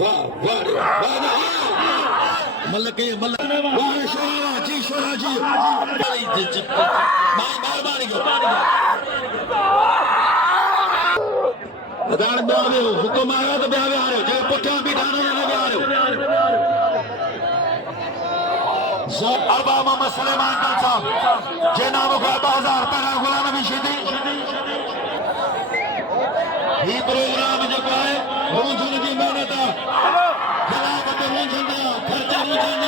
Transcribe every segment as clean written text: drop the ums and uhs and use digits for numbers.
वाह वाह वाह मल्लक ये मल्लक वाह शोरा जी मेहरबानी अदान में आवे हो हुक्म आया तो ब्याह आ रहे हो जे पुठा भी डानो ने ब्याह आ रहे हो अरबा मोहम्मद सुलेमान खान साहब जे नाम को 2000 पैरा गुलाम नबी शहीदी ही प्रोग्राम जो है रोजन की मेहनत खिलाफत रोजन दा खर्चा रोजन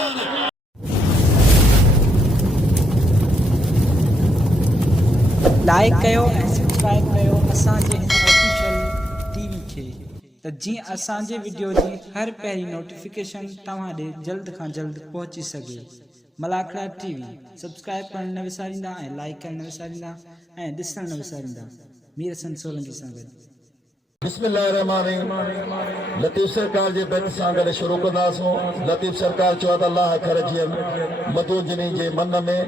लाइक कयो ऐं सब्सक्राइब कयो असांजे हिन ऑफिशियल टीवी खे त जीअं असांजे वीडियो जी हर पहिरीं नोटिफिकेशन तव्हां ॾे जल्द खां जल्द पहुची सघे। मलाखड़ा टीवी सब्सक्राइब करण न विसारींदा ऐं लाइक करण न विसारींदा ऐं ॾिसण न विसारींदा। मीर हसन सोलंकी सां गॾु बिस्मिल्लाहिर्रहमानिर्रहीम लतीफ़ सरकार जे बैत सां गॾु शुरू कंदासूं। लतीफ़ सरकार चयो त अल्लाह ख़ैर जियन मधु जिनी जे मन में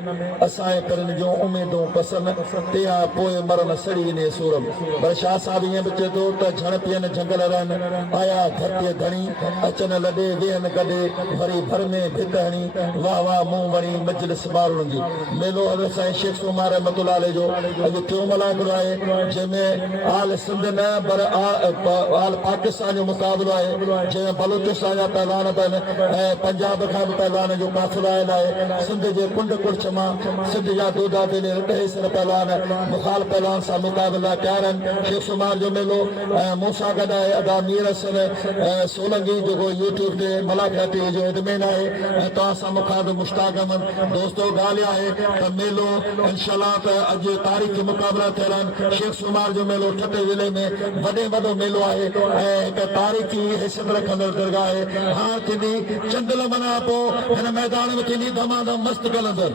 असांजे पिरनि जूं उमेदूं पसंदि तिया पोइ मरन सड़ी वञे सूरम। पर शाह साहब ईअं बि चए थो त झण पियनि झंगल रहनि आया धरतीअ धणी अचनि लॾे वेहनि गॾे वरी भर में भित हणी वाह वाह मुंहुं वणी मजलिस माण्हुनि जी। मेलो हज़रत साईं शेख सुमार रहमतुल्लाह अलैह जो अॼु टियों मलाइक़ो आहे जंहिंमें आल सिंध न पर आल पाकिस्तान जो मुक़ाबिलो आहे जंहिं बलूचिस्तान जा पहलवान आहिनि ऐं पंजाब खां बि पहलवान जो काफ़िलो आयल आहे। सिंध जे कुंड कुर्छ मां सिंध जा दूधा बेले रटहेसर पहलवान मुखाल पहलवान सां मुक़ाबिला कया आहिनि। शेख सुमार जो मेलो ऐं मूं सां गॾु आहे अदा मीर हसन सोलंकी जेको यूट्यूब ते मलाखड़ा टीवी जो एडमिन आहे ऐं तव्हां सां मूंखां बि मुश्ताक अहमद दोस्तो ॻाल्हि आहे त मेलो इंशाअल्लाह त अॼु तारीख़ी मुक़ाबिला थियल आहिनि। शेख सुमार जो मेलो ठटे ज़िले में वॾो मेलो आहे ऐं हिकु तारीख़ी हैसियत रखंदड़ दरगाह आहे। हाणे थींदी चंडल मना पोइ हिन मैदान में थींदी धमाधम मस्त कलंदड़।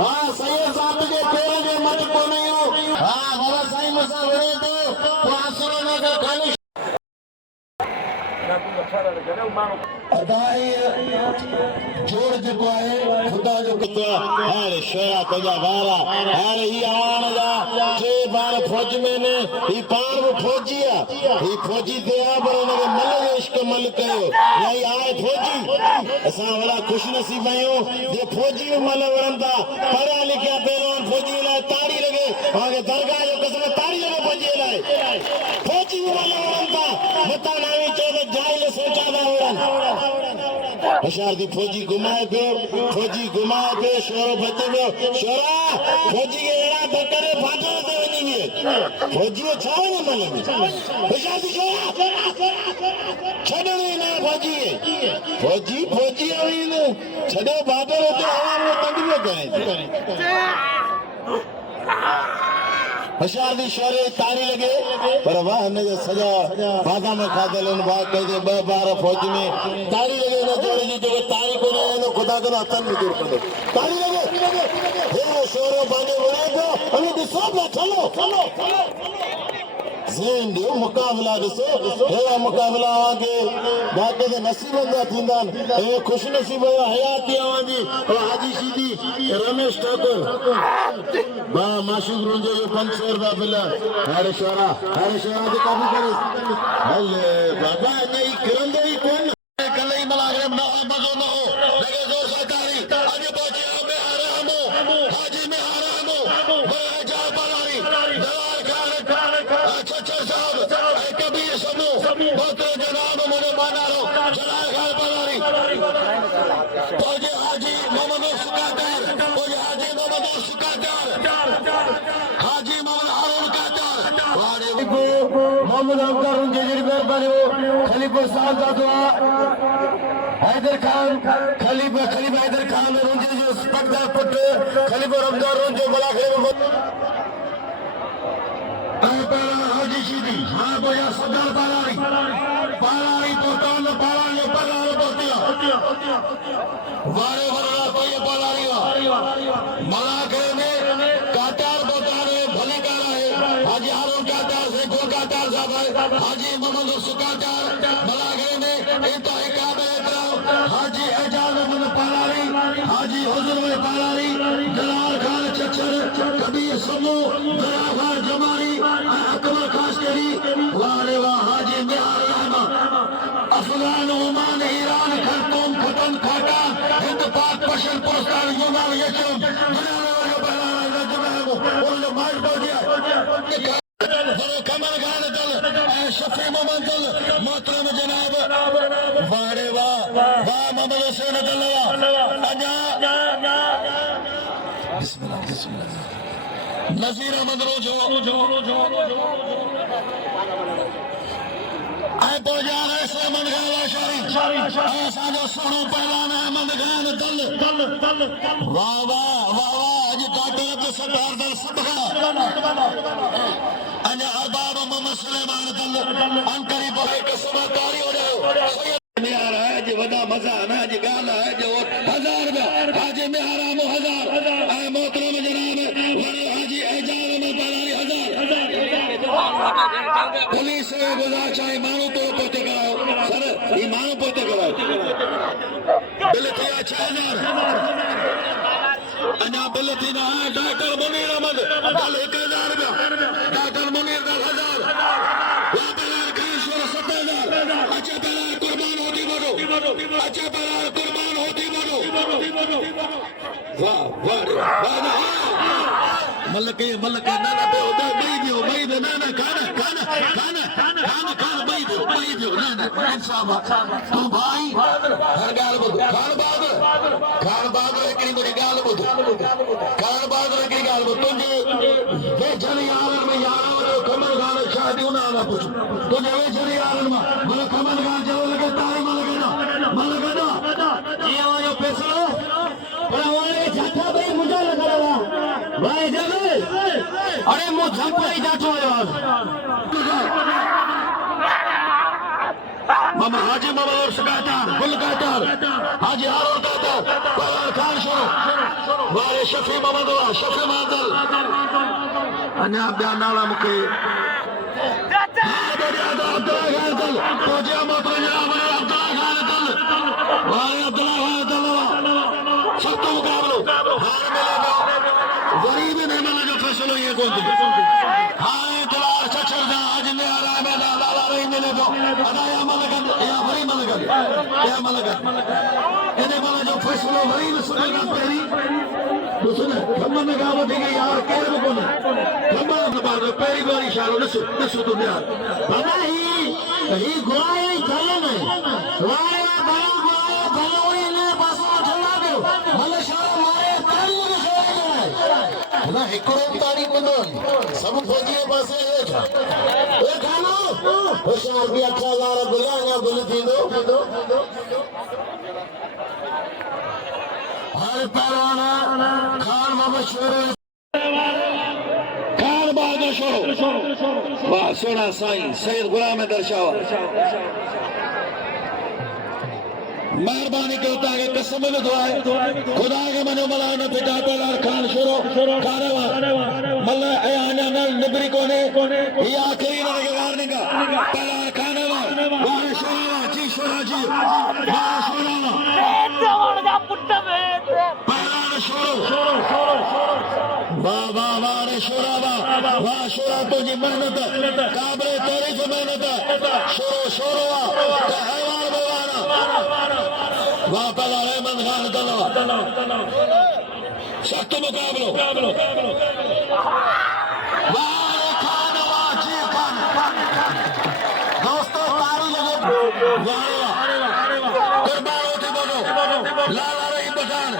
हा सैयद साहब जे पेर जे मत कोन्हे हा बाबा साईं मूंसां विड़े थो आसरो नगर खाली अदाई जोड़ जेको आहे खुदा जो कुतो हाणे शेरा तुंहिंजा वारा हाणे ही आवान जा टे बार फौज में ने ही पाण बि फौजी आहे ही फौजी ते आहे पर हुनखे मल जो इश्क मल कयो या ही आहे फौजी। असां वॾा ख़ुशि नसीब आहियूं जे फौजी बि मल वणनि था पढ़िया लिखिया पहिरियों फौजी लाइ ताड़ी लॻे तव्हांखे दरगाह जो कसम ताड़ी लॻे फौजी लाइ फौजी बि मल वणनि था मथां नावी चयो त जाइल सोचा था वणनि होशियारती फौजी घुमाए पियो शोरो बचे पियो शोरा फौजी खे अहिड़ा धकड़े फाटल ते वञी विए फौजी छा वञे मन में होशियारती शोरा छॾणी न फौजी हुई न छॾियो बादल हुते हवा में तंग पियो करे होशियारती शोरे तारी लॻे पर वाह हिनजा सॼा बादाम खाधल आहिनि वाह कहिड़े 2 बार फौज में तारी लॻे हिन जोड़े जी जेको तारी कोन्हे हिन ख़ुदा करे हथनि में दूर कंदो तारी लॻे हेड़ो शोरो पंहिंजो वणे पियो हलो ॾिसो पिया चलो ज़हन ॾियो मुक़ाबिला ॾिसो अहिड़ा मुक़ाबिला के बाक़ी त नसीबनि जा थींदा आहिनि। ख़ुशि नसीब हयाती जी हाजी सीधी रमेश ठाकुर बा माशूक रुंजो जो 500 रुपया बिल हाणे शोरा ते काबू करे हले बाबा अञा ही किरंदो ई कोन कल ही मलाखड़ा न मज़ो न हो लगे जोर से तारी अॼु पहुची में आरामो हाजी में आरामो जा बलारी दलाल खान चचर साहब कबीर सबू बहुत जनाब मुझे मानारो जलाल खान बलारी फौजी हाजी मोहम्मद सुकादार फौजी हाजी मोहम्मद सुकादार हाजी मोहम्मद हारून कादार मोहम्मद अख्तर उनके जरिए बनो खलीफा साहब का दुआ हैदर खान खलीफा हैदर खान उनके जो स्पकदार पुत्र खलीफा रमदार उनके मलाखड़ा में हाजी सीधी हाँ बोया सरदार पालारी पोतान पालारी पोतिया वारे वरना कोई पालारी मलाखड़े में काटार पोताने भली कारा है हाजी हारून काटार से गोल काटार साहब है हाजी मोहम्मद सुकाटार मलाखड़े में इंतहा काबे हाजी एजाज अहमद पालारी हाजी हुजूर में पालारी जलाल खान चचर कबीर समू दरा खान जमारी अकबर खास करी वारे वाह हाजी बिहार रहमा अफगान, ओमान, ईरान, खरतूम, खतन, खाकान, हिंद, पाक, पश्चिम, पुरस्कार, यूनान, यशम, दुनिया में जो पहला जमात उन्होंने मार कर दिया। कमर खान दल, शफी मोहम्मद दल, मोहतरम जनाब, वारे वाह वाह मोहम्मद हुसैन दल बिस्मिल्लाह बिस्मिल्लाह नजीर अहमद रोजो ऐ बोजान ऐसे अहमद खान लाशारी ऐसा जो सोनो पहलान अहमद खान दल वाह वाह वाह वाह अज डॉक्टर अब्दुल सत्तार दल सबका अन्य अरबाब मोहम्मद सुलेमान दल अंकरी बोले कसमकारी हो जाओ मियार है जी वदा मजा ना जी गाना है जो 1000 में हाजी मियारा मो 1000 ऐ मोहतरम जनाब वरे हाजी एजाज में पलारी 1000 पुलिस से गुजार चाहे मानो तो पोते कराओ सर ये मानो पोते कराओ बिल थिया 6000 अन्या बिल थी ना डॉक्टर मुनीर अहमद दल 1000 रुपया डॉक्टर मुनीर दल 1000 वहां पलार काशवर 7000 अच्छा पलार कुर्बान होती बड़ो अच्छा पलार कुर्बान होती बड़ो वाह वाह वाह मलके ना ना पे मई दे ना ना खाना मई दे ना ना इंशाल्लाह तू भाई हर गाल बुध खान बहादुर एकड़ी मेरी गाल बुध खान बहादुर एकड़ी गाल बुध तुझे वे जन यारन में यारो कमल खान शादी ना ना पूछ तुझे वे जन यारन में बोले कमल खान जो लगे तारे मलके ना ये वाला फैसला बड़ा वाले जाता भाई मुझे लगा रहा भाई जमील अरे मु झंपाई जातो यार मामा हाजी मामा और सकातार गुल कातार हाजी हारून कातार पहलवान खान शुरू वाले शफी मोहम्मद शफी मादल अन्या बयान नाला मुके अब्दुल्ला खान दल फौजिया मोहतरम जनाब अब्दुल्ला खान दल वाले अब्दुल्ला खान दल सख्त मुकाबलो हार मिलेगा गरीब नहीं मिलेगा फैसलो ये कौन हाय दलाल चचरदा आज ने आ रहा है लाला नहीं मिलेगा अदाया मलगन या भरी मलगन या मलगन इन्हें वाला जो फैसलो वही न सुनेगा पहली तो सुने खम्मा में गावो देंगे यार केर को न खम्मा में बात पहली बार इशारा नसु तुम यार बाबा ही गोया ही चले नहीं वाले बड़ा गोया भलो ने बस ठंडा दो भले शाला मारे ताली में शाला ना हिकड़ो तारीख बंदोन सब फौजी पासे ए खानो होशियार भी 8000 बुलाना बुल थींदो हर पहलवान खान मशहूर खान बहादुर शुरू वाह सोना साईं सैयद गुलाम दर्शावा मेहरबानी करता है कसम में दुआ है खुदा के मनो मलाना पिता पहलवान खान शुरू खानेवा मल्ला आने न निबरी कोने ये आखिरी नगरने का पहलवान खानेवा वाह शोरावा जी शोरा जी वाह शोरावा पहलवान शुरू वाह वाह वाह रे शोरावा वाह शोरा तो जी मेहनत काबरे तारीफ मेहनत शोरवा हैवान बवाना वाह पहला रहमान खान दलवा सख्त मुकाबलो वाह खान वाह जी खान दोस्तों ताली लगे वाह कुर्बान होती बोलो लाला रही पठान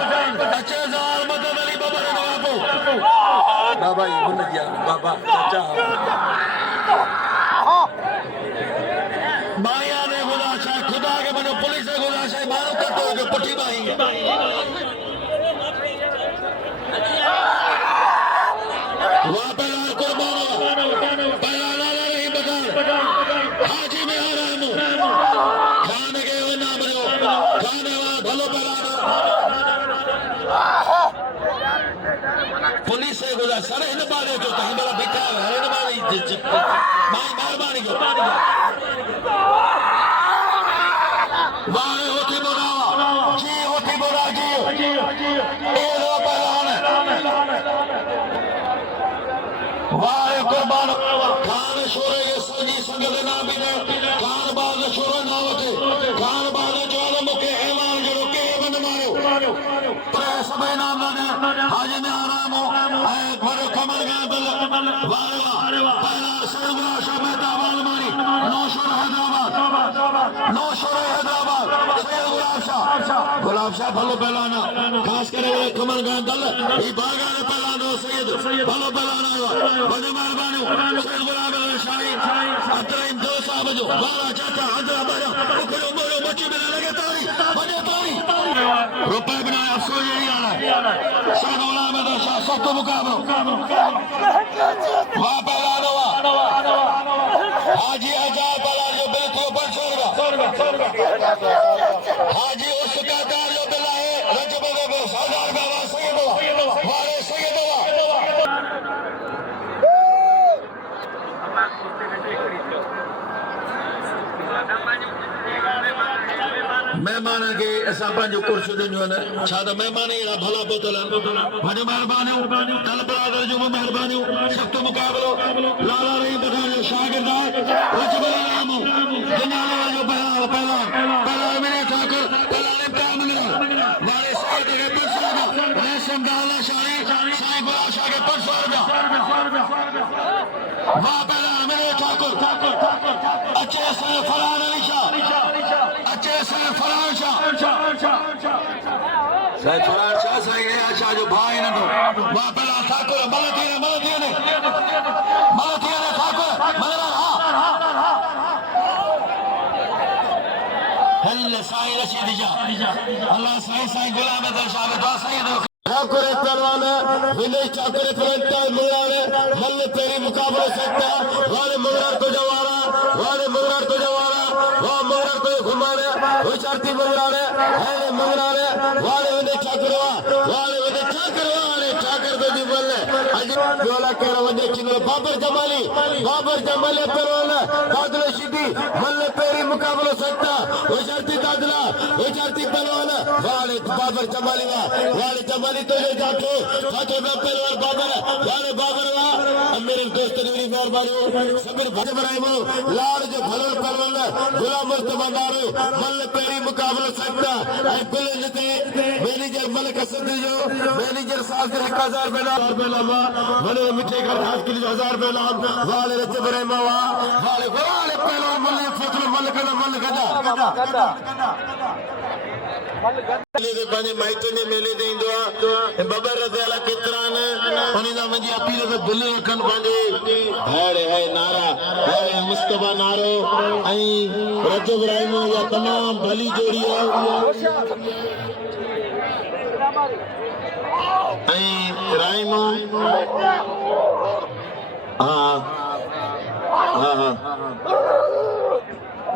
अच्छे जार मदद अली बाबा ने बाबू बाबा ही बन गया बाबा चाचा माया ने गुजाशा खुदा के मनो पुलिस ने गुजाशा मानो करते हो जो पट्टी बाएंगे वहाँ पहला कुर्बान पहला लाला नहीं बता हाजी में आ रहा हूँ खाने के वो नाम लो खाने वहाँ भलो पहला पुलिस से गुजार सारे इन बारे जो कहीं मेरा बिठा है इन बारे माई मेहरबानी को वाह होती बोला जी होती बोला जी ये लो पहलवान वाह कुर्बान खान शोरे ये सजी संगत ना भी खान बाग शोरे ना होते वारे वाह पहला सरगुना शाह मेहताब आलमारी नौशर हैदराबाद सैयद गुलाब शाह भलो पहलाना खास करे कमल गान दल ई बागा ने पहलानो सैयद भलो पहलाना बड़े मेहरबानी सैयद गुलाब शाही अतरीम दो साहब जो बारा चाचा हैदराबाद उखड़ो मोरो बच्ची में लगे तारी बने तारी रुपए बिना अफसोस यही आना सैयद गुलाब शाह सब तो मुकाबलो वाह पहलानो हाजी आजाद पहला जो बिल्कुल पर छोड़गा हाजी उसका कार जो बिल्ला है रजब में 1000 बाबा सैयद वारे सैयद मेहमान के असां पंहिंजो कुर्स ॾिनियूं आहिनि छा त महिमान अहिड़ा भला बोतल वॾो महिरबानियूं तल बरादर जूं बि महिरबानियूं सख़्त मुक़ाबिलो लाला रहीम बखान जो शागिर्द आहे पहला मेरे ठाकुर पहला इम्तिहान मिला वाले सैयद के 500 रेशम डाला शाही साईं गुलाब शाह के 500 रुपया वाह पहला मेरे ठाकुर अच्छे से फरहान अली शाह अच्छे से फरहान शाह साईं शाह जो भाई न तो वाह पहला ठाकुर मलथी ने ठाकुर मलरा हल साईं रशीद शाह अल्लाह साईं गुलाम अहमद शाह दो सैयद ठाकुर पहलवान विनय ठाकुर पलटता मुरार मल तेरी मुकाबला सकता वाले मुरार को जवारा वाह मुरार को घुमाने वो चारती मुरार है मुरार वाले विनय ठाकुर वाले ठाकुर को भी बोलने आज वाला कर वजह चिन्ह बाबर जमाली पहलवान दादला शिदी मल तेरी मुकाबला सकता वो चारती दादला वो चारती पहलवान वाले बाबर जमाली वाले जमाली तो ले जाके साथों में पहलवान बाबर मेरे दोस्त ने मेरी मेहरबानी सबीर भाई इब्राहिम लाल जो भलो पहलवान गुलाम मुस्तफा नारो मल पेरी मुकाबला सकता है कुल जते मैनेजर मलिक असद जो मैनेजर साहब 1000 रुपए लावा भले मिठे कर खास के 1000 रुपए लाव वाले रच इब्राहिम वाले पहलवान मल फजल मल गदा पंहिंजे माइटनि जे मेले ते ईंदो आहे बबर रज़ियाला केतिरा आहिनि उन सां मुंहिंजी अपील खे भुली रखनि पंहिंजे हैर है नारा है मुस्तफा नारो ऐं रजब राइमो इहा तमामु भली जोड़ी आहे ऐं राइमो हा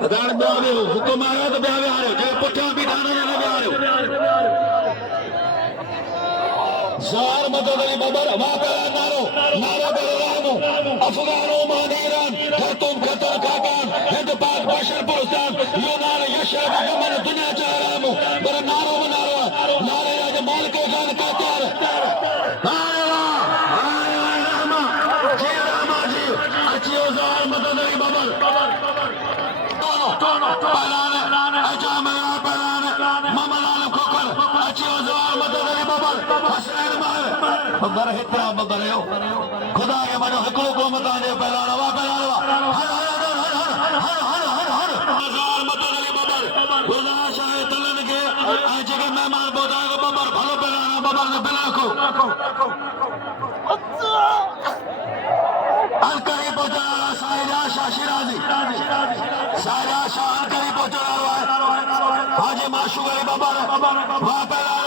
अदान ॿिया वियो हुकुम आयो त ॿिया विहारियो जे पुठियां बि ॾाढो न विहारियो ज़ार मदद अली बबर वाह पहला नारो बलरामो अफगानो मानीरान खर्तूम खतर काकान हिंद पाक बशर पुरस्तान यूनान यशरफ यमन दुनिया चहरामो बर नारो नारे राज मालिक जान कातर जी अच्छी ज़ार मदद अली बबर पहलान अच्छा मेरा पहलान मोहम्मद आलम खोकर अच्छी ज़ार मदद अली बबर हसनैन मार बबर हितरा बबर हो खुदा के मनो हिकड़ो को मता दे पहलान वा हर ज़ार मदद अली बबर खुदा शाह तलन के आज के मेहमान बोदा को बबर भलो पहलान बबर ने बिला को अलकरी पहुंचा साहिरा शाह शिराजी साहिरा शाह अलकरी पहुंचा हाजी माशूक अली बबर वाह पहलान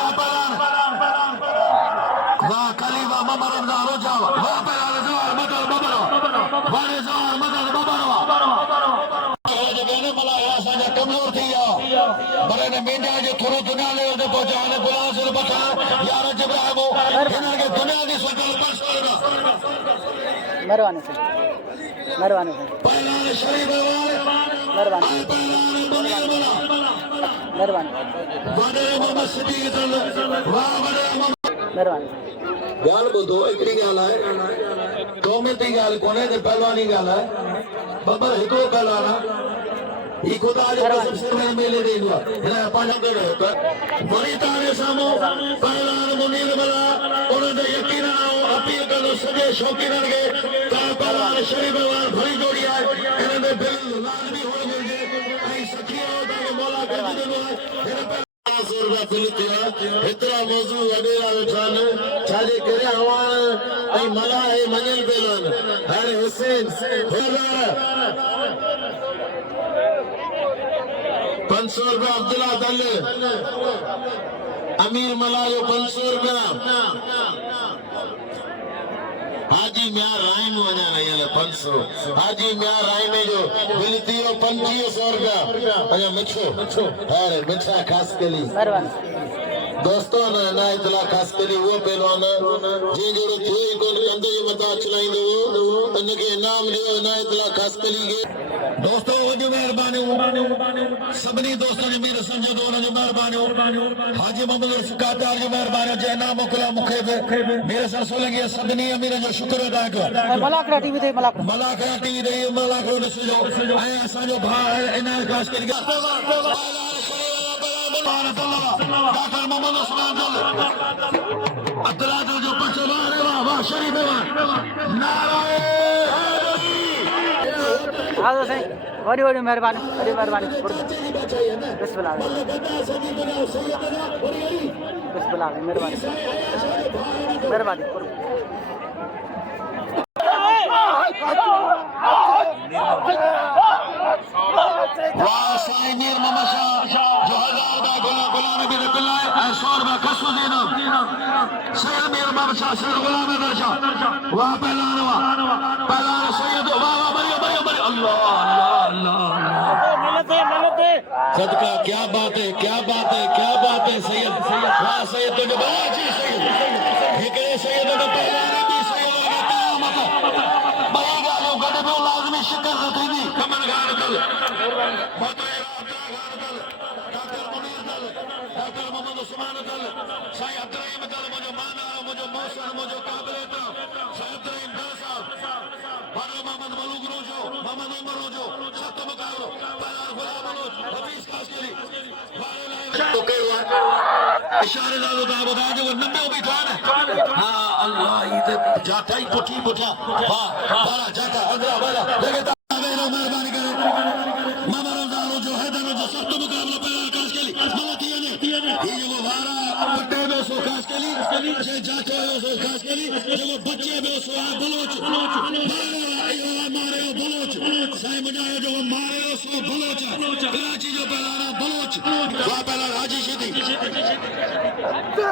वाह खलीफा ममर रमजान रोजा वाह पहलान ज़वार मदद बबर वाले ज़वार मदद बबर जगह मला असांजा कमज़ोर थी विया पर हिन मेंढा जो थोरो दुनिया ले उते पहुचा ने गुलाम सिर बता यार जबराबो हिननि खे दुनिया जी सोचल पर सोरगा मरवाने से पहलान शरीफ मरवाने वॾे मोहम्मद सिद्दीक़ तल वाह वॾे मरवाने ॻाल्हि ॿुधो हिकिड़ी ॻाल्हि आहे क़ौमियती ॻाल्हि कोन्हे त पहलवानी ॻाल्हि आहे बबर हिकिड़ो पहलवान आहे ही खुदा जो कसम सिर में मेले दे ईंदो आहे हिन जा पंहिंजा कहिड़ो वरी तव्हांजे साम्हूं पहलवान मुनीर मला उन ते यकीन आओ अपील करो सजे शौकीननि खे का पहलवान शरीफ़ वार भरी जोड़ी आहे इन्हनि बिल लाज़मी हुअणु घुरिजे ऐं सखी तव्हांखे मौला गॾु ॾिनो आहे हेतिरा मौज़ू वॾेरा वेठा आहिनि छाजे करे अवान ऐं मला ऐं मञल पियल आहिनि हाणे हुसैन 500 रुपया अब्दुल्ला दल अमीर मला जो 500 रुपया हाजी म्यार राय में वञा रही 500 हाजी म्यार राय में जो बिल थी 2500 रुपया अञा मिठो अरे मिठा ख़ासि कली दोस्तों ना इतला ख़ासि कली वो पहलवान जे जोड़ो थियो ई कोन कंधे जे मथां चलाईंदो उनखे इनाम ॾियो ना इतला ख़ासि कली खे दोस्तों वॾी महिरबानियूं सभिनी दोस्तनि जी मीर सम्झंदो उन्हनि जी महिरबानियूं हाजी मोहम्मद सुकातार जी महिरबानियूं जे इनाम मोकिलिया मूंखे मीर सां सोलंगी सभिनी अमीर जो शुक्र अदा कयो मलाकड़ा टीवी ते मलाकड़ो ॾिसिजो ऐं असांजो भाउ इनाम ख़ासि कली डॉक्टर मोहम्मद उस्मान अतराज जो बच्चो वाह शरीफ नाराए हाँ तो सही बड़ी बड़ी मेहरबानी बिस्मिल्लाह मेहरबानी वाह साईं मीर मोहम्मद शाह जो 1000 रुपया गुलाम नबी बिल्ला 100 रुपया खसू देना सैयद मीर मोहम्मद शाह सैयद गुलाम दरशा वाह पहलवान सैयद वाह बड़ी अल्लाह सदका क्या बात है सैयद वाह सैयद तुझे बड़ा जी सैयद हिकड़े सैयद का पहलवान भी सैयद का क़यामत बड़ी गालियों गॾ में लाज़मी शिकस्त थींदी कमर गान कल डॉक्टर मोहम्मद उस्मान दल साईं अब्दुल दल मुझो माना मुझो मौसम मुझो काबिलियत साईं अब्दुल दल साहब बाबा मोहम्मद मलूक रोजो मोहम्मद उमर रोजो सख्त मुकाबलो पहलवान गुलाम बलोच हफीज कासकरी इशारे दादो दा बता जो नंबो भी था हां अल्लाह ये जाता ही पुठी पुठा वाह बाला जाता अगला वाला लगे मेरा मेहरबानी करे मामा रमजान जो हैदर जो सख्त मुकाबला पहलवान कासकरी मलतिया ने ये जो वारा पट्टे में सो कासकरी जे जातो है सो कासकरी जो बच्चे में सो बलोच मारे बलोच साईं मुजाहिद जो मारे सो बलोच कराची जो पहलवान बलोच वाह पहलवान हाजी शीदी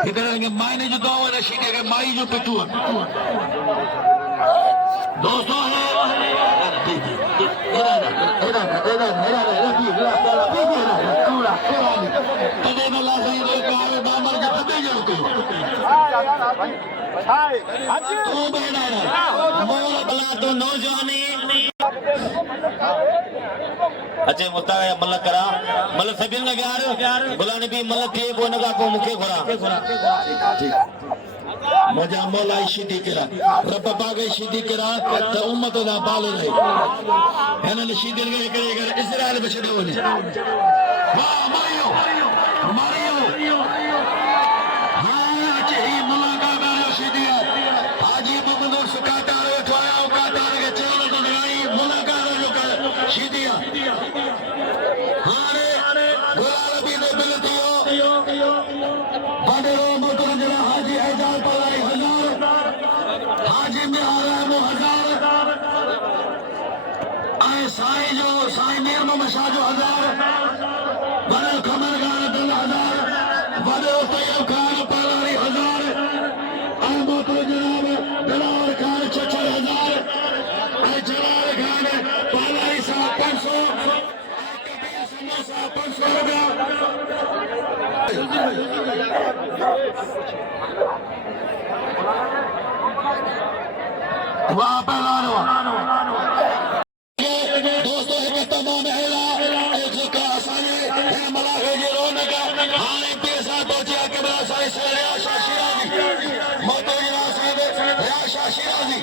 इधर के मायने जो दो वाला शीदी के माई जो पिटू दोस्तों है अच्छे मुता मल करा मल सभिन का यार गुलाम नबी मल थे को नगा को मुखे घोड़ा मजा मौलाई शीदी करा रब बागे शीदी करा त उम्मत दा पाल रहे हनन शीदी के करे इजराइल बछड़े होने वाह मारियो हां अच्छे ही मुलाकात आ शीदी हाजी मोहम्मद सुकाता उठाया औकाता के चलो तो लगाई मुलाकात जो कर शीदी हां गुलाम नबी ने बिल दियो बड़े मोटर जरा हाजी एजाज पलाई 1000 हाजी में आ रहा है वो 1000 आए साईं जो साईं मीर मोहम्मद शाह जो 1000 बड़े खमर गान 1000 बड़े तैयब खान पलाई 1000 आए मोटर जनाब बिलाल खान 6000 आए जलाल खान पलाई 500 500 रुपया वाह पहलवान दोस्तों एक तमाम हेला एक का साये है मलाके जे रोने का हाने पैसा पहुंचा के बड़ा साईं सरिया शाशिराजी मोतोजरा साहब या शाशिराजी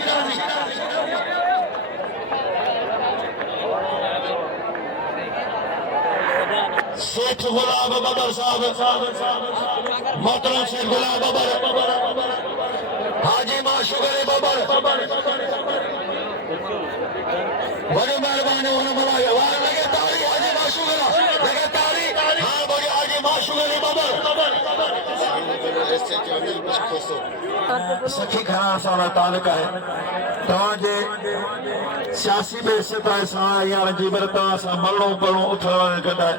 सेठ गुलाब बबर साहब मोहतरम शेख गुलाब बबर हाजी माशूक अली बबर बड़ी मेहरबानी होने वाला है वाह लगे ताली हाजी माशूक अली लगे ताली हां बड़ी हाजी माशूक अली बबर सखी खाना साला तालुक है तवाजे सियासी बेइज्जत सा या जीबरत सा मरणो पड़ो उठण गदा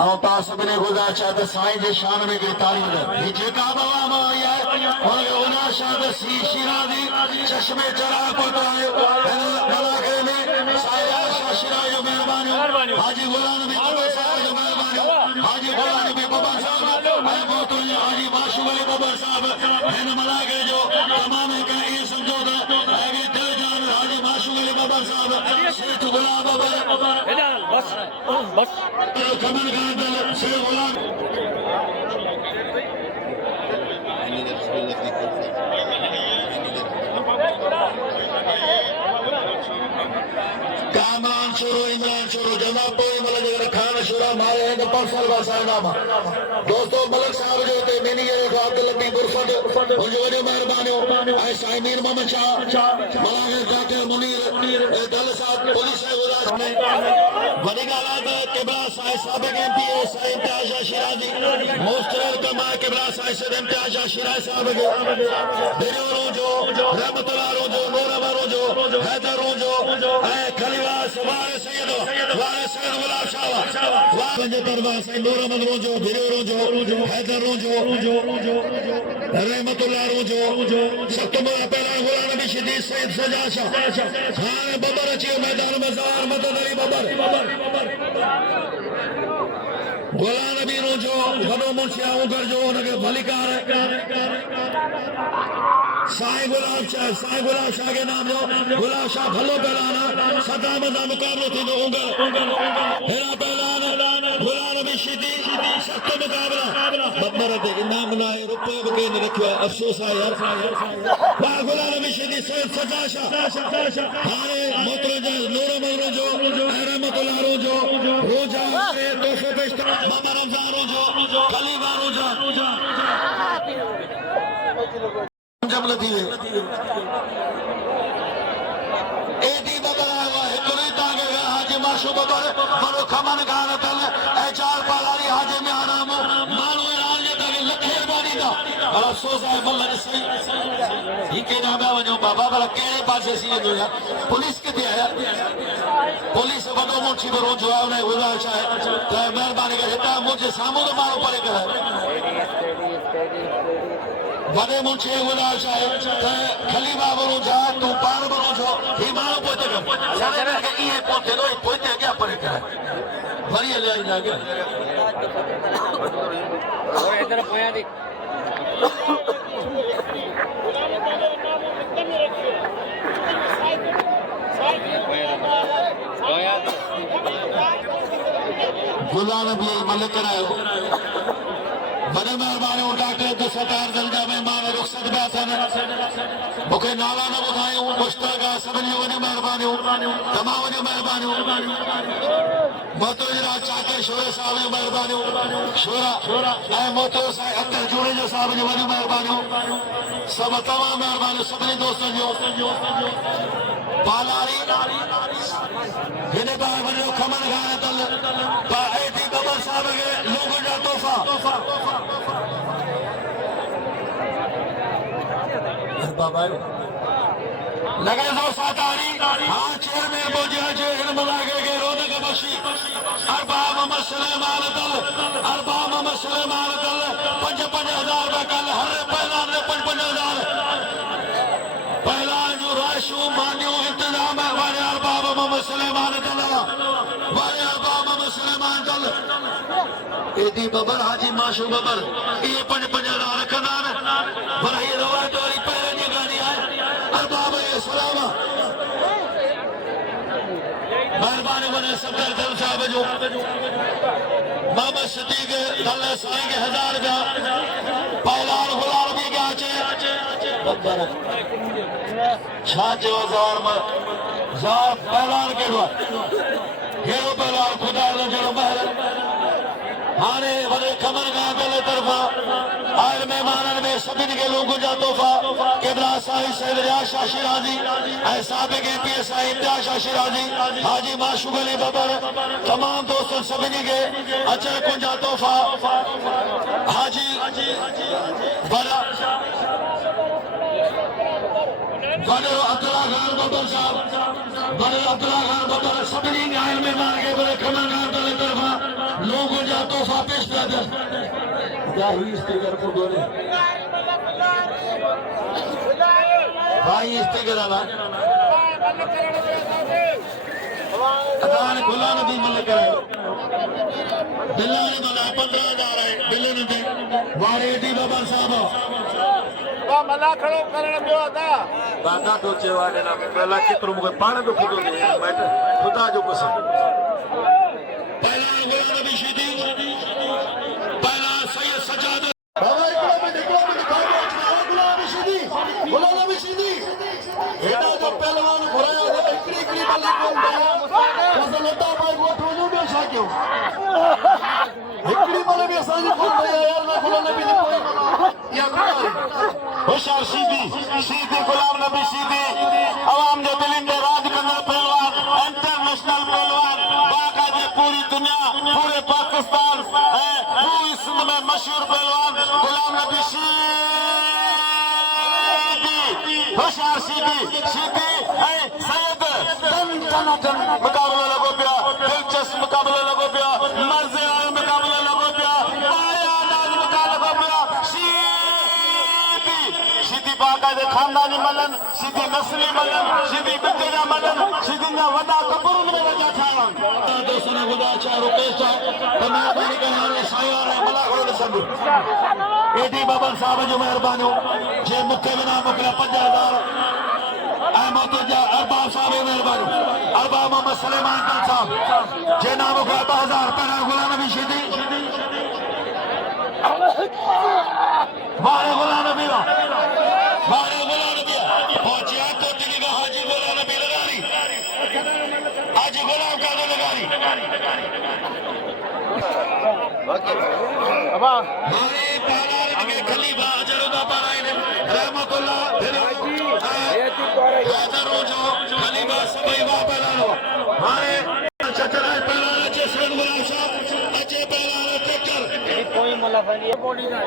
आओ ता सबने गुजारिश है साईं जे शान में के तारीफ ये जेका बाबा मा या और उना शाद सी शिरादी चश्मे चरा को आयो मलाके में साया शिरा जो मेहरबानी हाजी गुलाम नबी बाबा साहब जो मेहरबानी हाजी गुलाम नबी बाबा साहब मैं बहुत हाजी माशूक अली बाबा साहब इन मलाके जो तमाम का ये समझो आगे दिल जान हाजी माशूक अली बाबा साहब शेख गुलाम बाबा बस बस कमल का दल शेख गुलाम कामरान छोरो इमरान छोरो जनाब कोई मलक अगर खान शुरा मारे हैं तो पर्सनल वसायनामा दोस्तों मलक साहब जो थे मैनेजर को अब्दुल लतीफ उर्फत उनकी वजह मेहरबानी ऐ साइमीर मोहम्मद शाह मलाक डॉक्टर मुनीर दल साहब पुलिस है गुजारिश में बड़ी गालात किबला साहिब साबिक एमपी साहिब इम्तियाज शिराजी मोस्टर कमा किबला साहिब इम्तियाज शिराजी साहब के बिरो रोजो रहमतुल्लाह रोजो नूरवा रोजो हैदर रोजो ऐ खलीवा सुभान सैयद वारिस सैयद गुलाब शाह पंजे दरबार से नूरवा रोजो बिरो रोजो हैदर रोजो रहमतुल्लाह रोजो सतमा पहला गुलाम नबी शदीद सैयद सजा शाह खान बबर अची मैदान मजार मदद अली बबर गुलाम नबी रोजो वडो मुंशिया उगर जो उनके भलीकार साईं गुलाब शाह के नाम जो गुलाब शाह भलो पहलाना सदामत का मुकाबलो थी जो उगर हेरा पहलान गुलाम नबी शदीद सख्त मुकाबला बबर ते इमाम लाए रुपए के ने रखियो अफसोस है यार वाह गुलाम नबी शदीद सैयद सजा शाह हाने मोतरज नूर रोजो रहमतुल्लाह रोजो रोजा से तोहफे पेश बाबा रमजान रोजो खलीफा रोजा जमल थी एदी बबरा हुआ हिकरी तागे हाजी माशूक बबर बड़ो खमन गान तल ए चार पालारी हाजी में आराम मानो राज तागे लखे बानी दा भला अफसोस है मल्ला सही ही के नाम वजो बाबा भला केड़े पासे सी जो यार पुलिस किथे है पुलिस वडो मुंशी बरो जो है उन्हें गुजारिश है तो मेहरबानी करे ता मुझे सामू तो मारो परे करे बड़े मुंशी गुजारिश है तो खलीफा बरो जा तू पार बरो जो ही मारो पोते कर ये पोते दो पोते क्या परे करे बढ़िया ले जा के और इधर पोया दी गुलाम नबी मलिक करायो बड़े मेहरबानी डॉक्टर जो सरकार दर्जा में मान रुखसत बैठन मूंखे नाला न ॿुधायूं मुश्ताक आहे सभिनी वॾी मेहरबानी तमामु वॾी मेहरबानी मोतोजरा चाके शोरे साहब जी मेहरबानी शोरा ऐं मोतो साईं अख्तर जूड़े जो साहब जी वॾी मेहरबानी सभु तमामु मेहरबानी सभिनी दोस्तनि जो पालारी हिन बार वॾो खमन खान तल ऐती बबर साहब खे लोगो जा तोहफ़ा बाबा लगे सो सातारी हाँ चेयरमैन बोझा जो इन मलाके के रोनक बख्शी अरबा मोहम्मद सुलेमान तल 5,000 रुपया कल हर पहलान ने 5,000 पहलान जो राशु मान्यो इंतजाम है वाले अरबा मोहम्मद सुलेमान तल वाले अरबा मोहम्मद सुलेमान तल एदी बबर हाजी माशूक बबर ये 5,000 रखना है पर ये रवायत वाली पहले नहीं गानी है अरबा सलामा मेहरबानी बने सफर दल साहब जो मोहम्मद सिद्दीक दल साईं के 1000 रुपया पहलान गुलाम भी क्या चे बबर छाचे हजार में जार पहलान के बाद घेरो पहलान खुदा ने जो महल हाने वने खमन का दल तरफा आयल मेहमानन में सभिनी के लोगों जा तोहफा किबला साईं सैयद रियाज शाह शिराजी ऐं साबिक़ PSI इम्तियाज शाह शिराजी हाजी माशूक अली बबर तमाम दोस्तों सभिनी के अचर कुंजा तोहफा हाजी बड़ा बड़े अब्दुल्ला खान बबर साहब बड़े अब्दुल्ला खान बबर सभिनी के आयल मेहमान के बड़े खमनगार दल तरफा लोगों जा तोहफा पेश कर दे स्पीकर को दोने भाई स्पीकर आला अदान खुला नबी मलक है बिल्ला ने मला 15,000 है बिल्ले ने दे वारे डी बाबा साहब मला खड़ो करण पियो था दादा तो चेवाड़े ना पहला केतरो मुके पाण तो खुदो दे मैं खुदा जो पसंद पहला गुलाम नबी शीदी पहला सैयद सजाद बाबा गुलाम नबी शीदी एडा जो पहलवान घुराया था एकड़ी वाली को फसल लटा भाई वो ठोजो में शाक्यो एकड़ी वाले भी असानी को यार ना गुलाम नबी ने कोई या होशियार शीदी गुलाम नबी शीदी अवाम जो दिलिन दे राज कंदड़ पहलवान इंटरनेशनल पहलवान बाकायदे पूरी दुनिया पूरे पाकिस्तान पूरी सिंध में मशहूर पहलवान गुलाम नबी शीदी होशियार शीदी सैयद टन मुकाबला लगो पिया दिलचस्प मुकाबला लगो पिया मर्जे वाला मुकाबला लगो पिया सीधी बाकायदे खानदानी मलन सीधी नस्ली मलन सीधी बिटेरा मलन सीधी ना वदा कबरून में वजा छावन दोस्तों ने खुदा चारो पेशा मेहरबानी करने साया रे मला करो संग एडी बाबा साहब जो मेहरबानी जे मुखे बिना मुकला 50,000 अहमद जा अरबाब साहब मेहरबानी अरबाब मोहम्मद सलेमान खान साहब जे नाम को 1000 पहला गुलाम नबी शीदी वाले गुलाम नबी पहुंचे तो दिखेगा हाजी गुलाम नबी लगारी हाजी गुलाम का लगारी हमारे पालार के खलीफा जरूदा पाराइन रहमतुल्लाह रोजो खलीफा सभी वा पहलानो हमारे चचरा पहलान अच्छे सैयद गुलाम साहब अच्छे पहलान ट्रैक्टर कोई मुलाफा नहीं बॉडी ना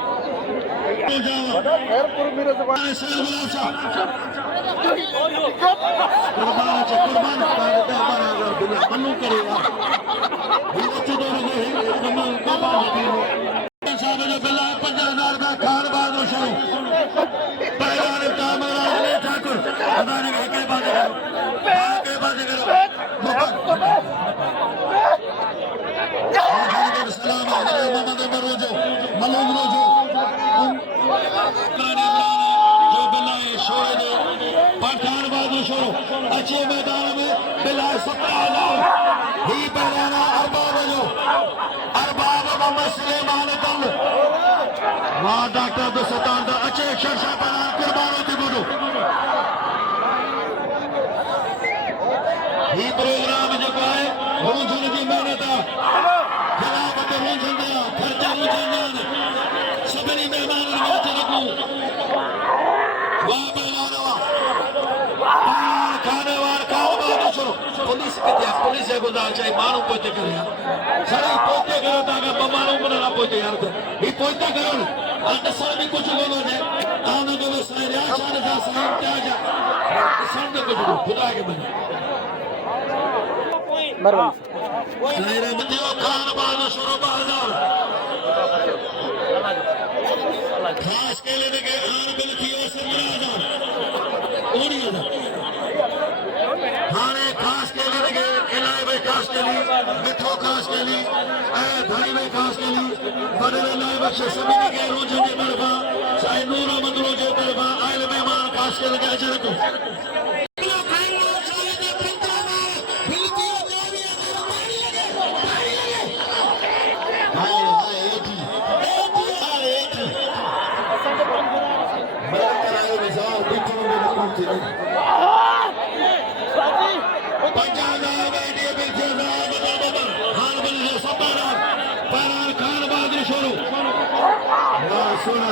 एयरपोर्ट मेरे से सैयद गुलाम साहब कुर्बान मनु करेगा साहब ने बिल्ला 50,000 का खान बहादुर शुरू पहला ठाकुर अदाने के बात करो सलाम मोहम्मद रोजो मलूक रोजो जो बिल्ला शोरे दे पठान बहादुर शुरू अच्छे मैदान में बिल्ला 17,000 ही पहलाना अरबाब जो अरबाब मोहम्मद सलेमान दल वहाँ डॉक्टर तो सतान दा अच्छे शर्षा पहलान कुर्बान होती गुडू ही प्रोग्राम जो है रूझन की मेहनत खिलाफत रूझन दिया खर्चा रूझन सभी मेहमान रखू वाह पहलान खाने वार खाओ शुरू पुलिस किथे पुलिस जे गुदा चाहिए मानू पोते करे सारे पोते करो ताका मानू बना पोते यार ही पोते करो अंदर भी कुछ बोलो ने आने को सारे आशान का साइन क्या जा संग कुछ खुदा के बने मरवा सारे मतियो खान बादो शुरू बाजार खास के लिए के आन बिल कियो 17,000 ओडियो हाने खास के लिए के इलाही भाई खास के लिए मिठो खास के लिए धनी भाई खास के लिए बदल इलाही बख्श सभी के रोजे के तरफा साईं नूर अहमद रोजे तरफा आयल मेहमान खास के लिए अजर को सोना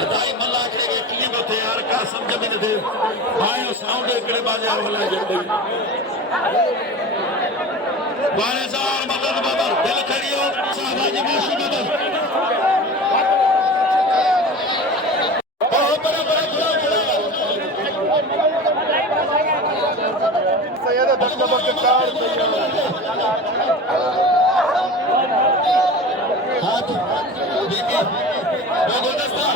अदाई मल्ला के कीअं थो थिए यार का सम्झ में नथे हाणे साउंड हिकिड़े बाजे वाला जल्दी 12,000 मदद बबर दिल खड़ियो साहबाजी माशू बबर बहुत बड़ा बड़ा सैयद दस्तबक कार हाथ देखिए लोगों दस्ता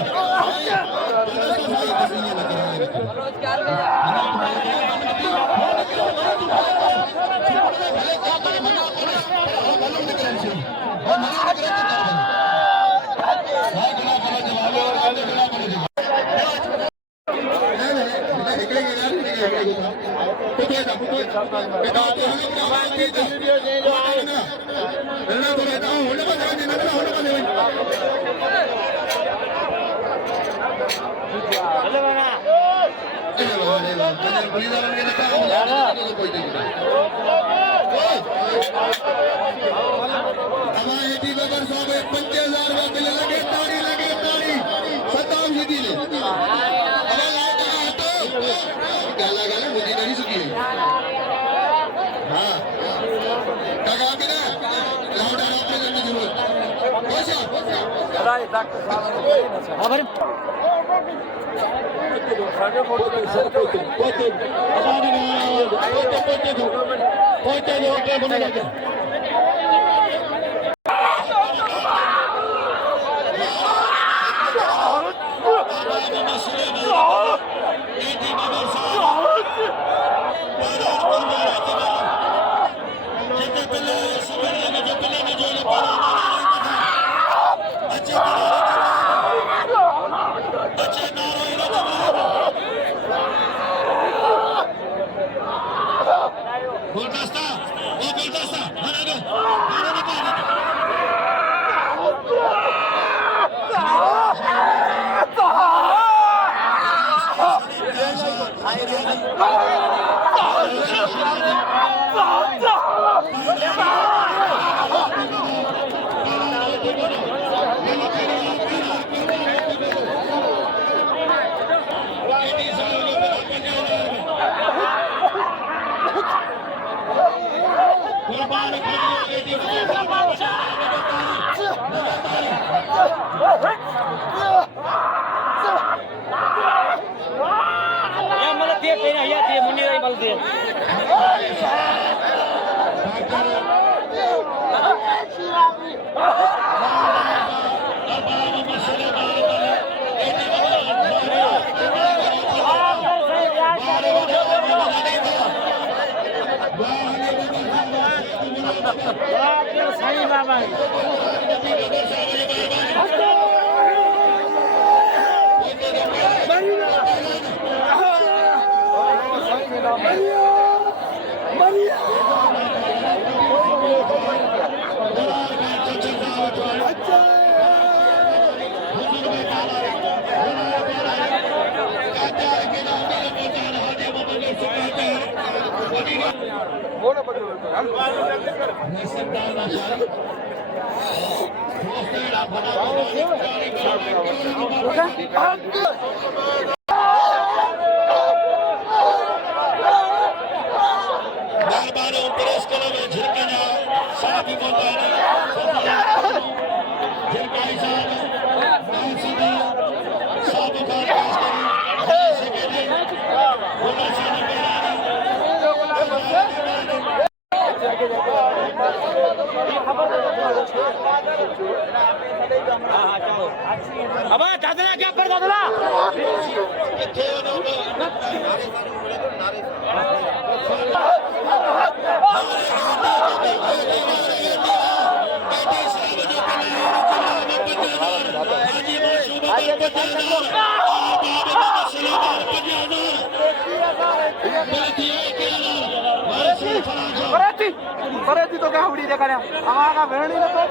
करे थी तो क्या उड़ी देखा हमारा भेड़ी न तो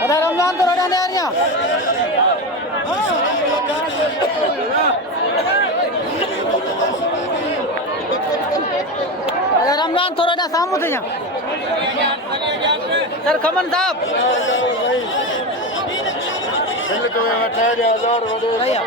अरे रमजान तो रड़ा नहीं आ रही अरे रमजान थोड़ा ना सामू थे सर खमन साहब भैया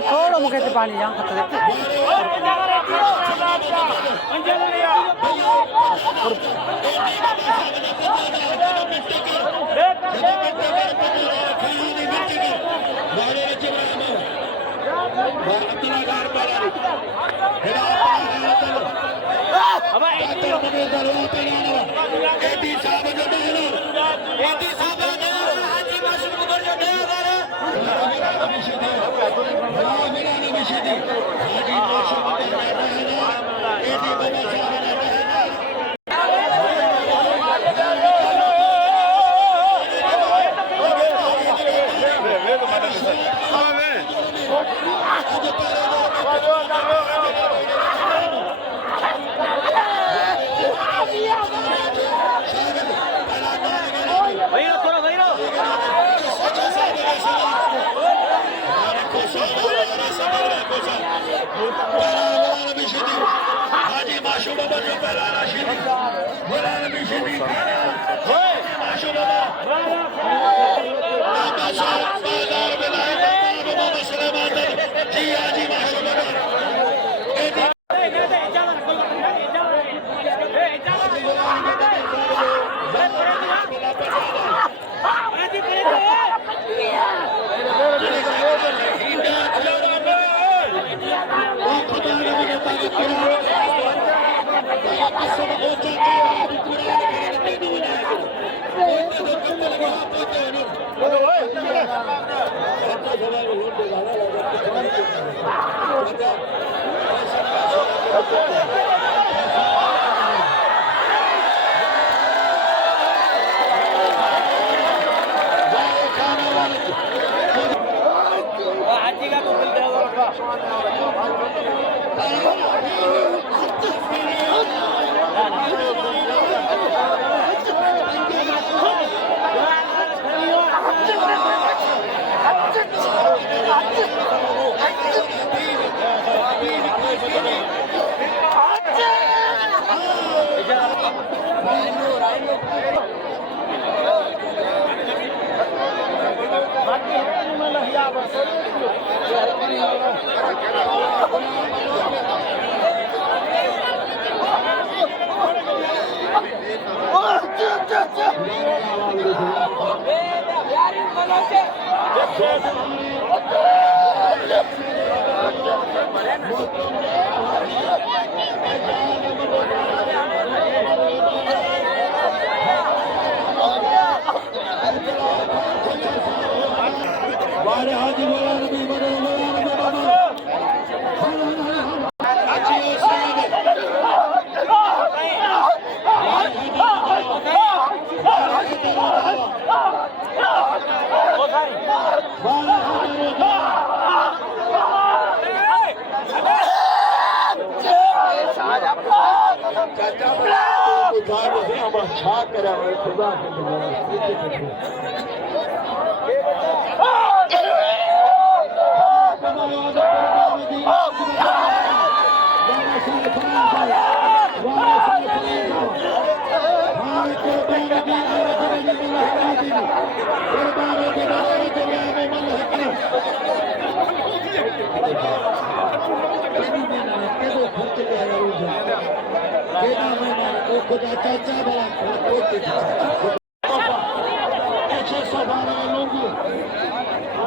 थोड़ा मुखे से पानी यहाँ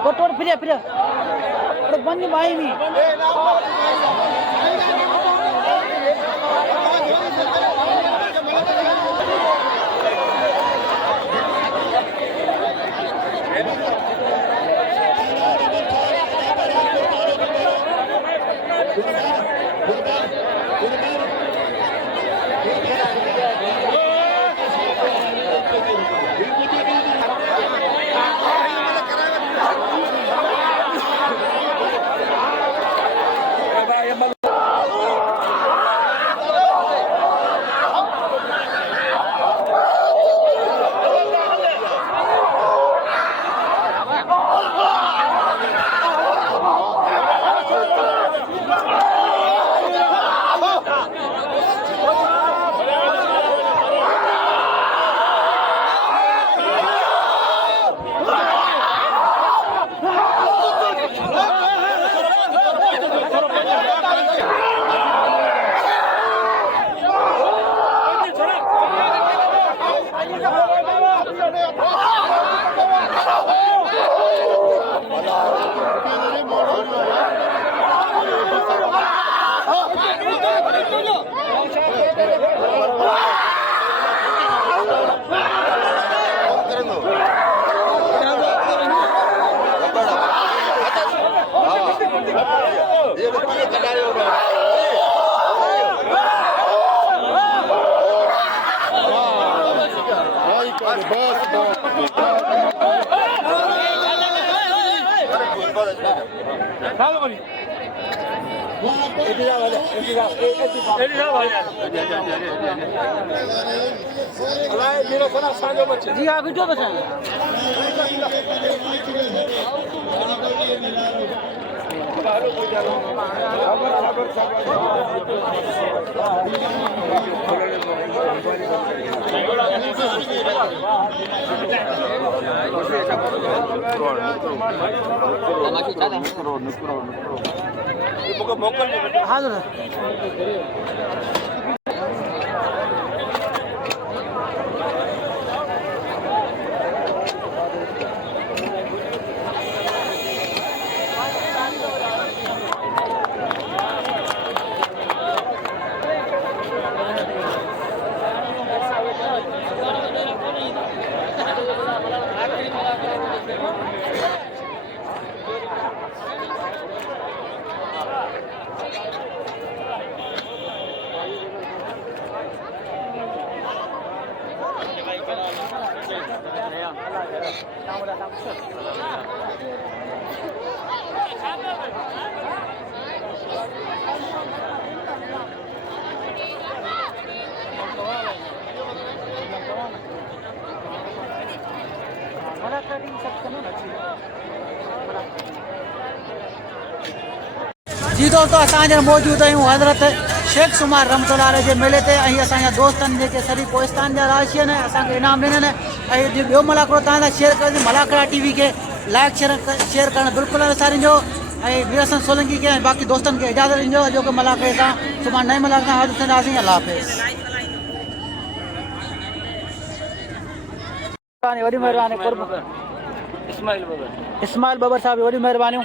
बटोर फिर अरे बंदी भाई नहीं जी हाँ वीडियो बचाएं हाँ जी दोस्तों असां मौजूद आहियूं हज़रत शेख सुमार रहमतुल्लाह जे मेले ते ऐं असांजा दोस्तनि जेके सॼी कोहिस्तान जा राशी आहिनि असांखे इनाम ॾिननि ऐं ॿियो मलाकड़ो तव्हां सां शेयर कयोसीं मलाकड़ा टीवी खे लाइक शेयर करणु बिल्कुलु न विसारिजो ऐं वीरसन सोलंकी खे ऐं बाक़ी दोस्तनि खे इजाज़त ॾिजो अॼोके मुलाक़ात सां सुभाणे नई मुलाक़ात सां हाज़िर थींदासीं। अल्लाह हाफ़िज़। वॾी महिरबानी इस्माइल बबर साहब वॾी महिरबानियूं।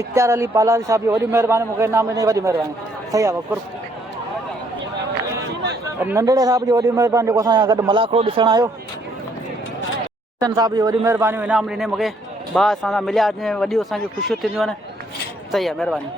इख्तियार अली पालारी साहब वॾी महिरबानी मूंखे इनाम ॾिनी वॾी महिरबानी। सही आहे कुर्ब नंढड़े साहब जी वॾी महिरबानी जेको असां सां गॾु मुलाक़ात ॾिसणु आयो। साहब जी वॾी महिरबानी इनाम ॾिने मूंखे भाउ असां सां मिलिया वॾियूं असांखे ख़ुशियूं थींदियूं आहिनि। सही आहे महिरबानी।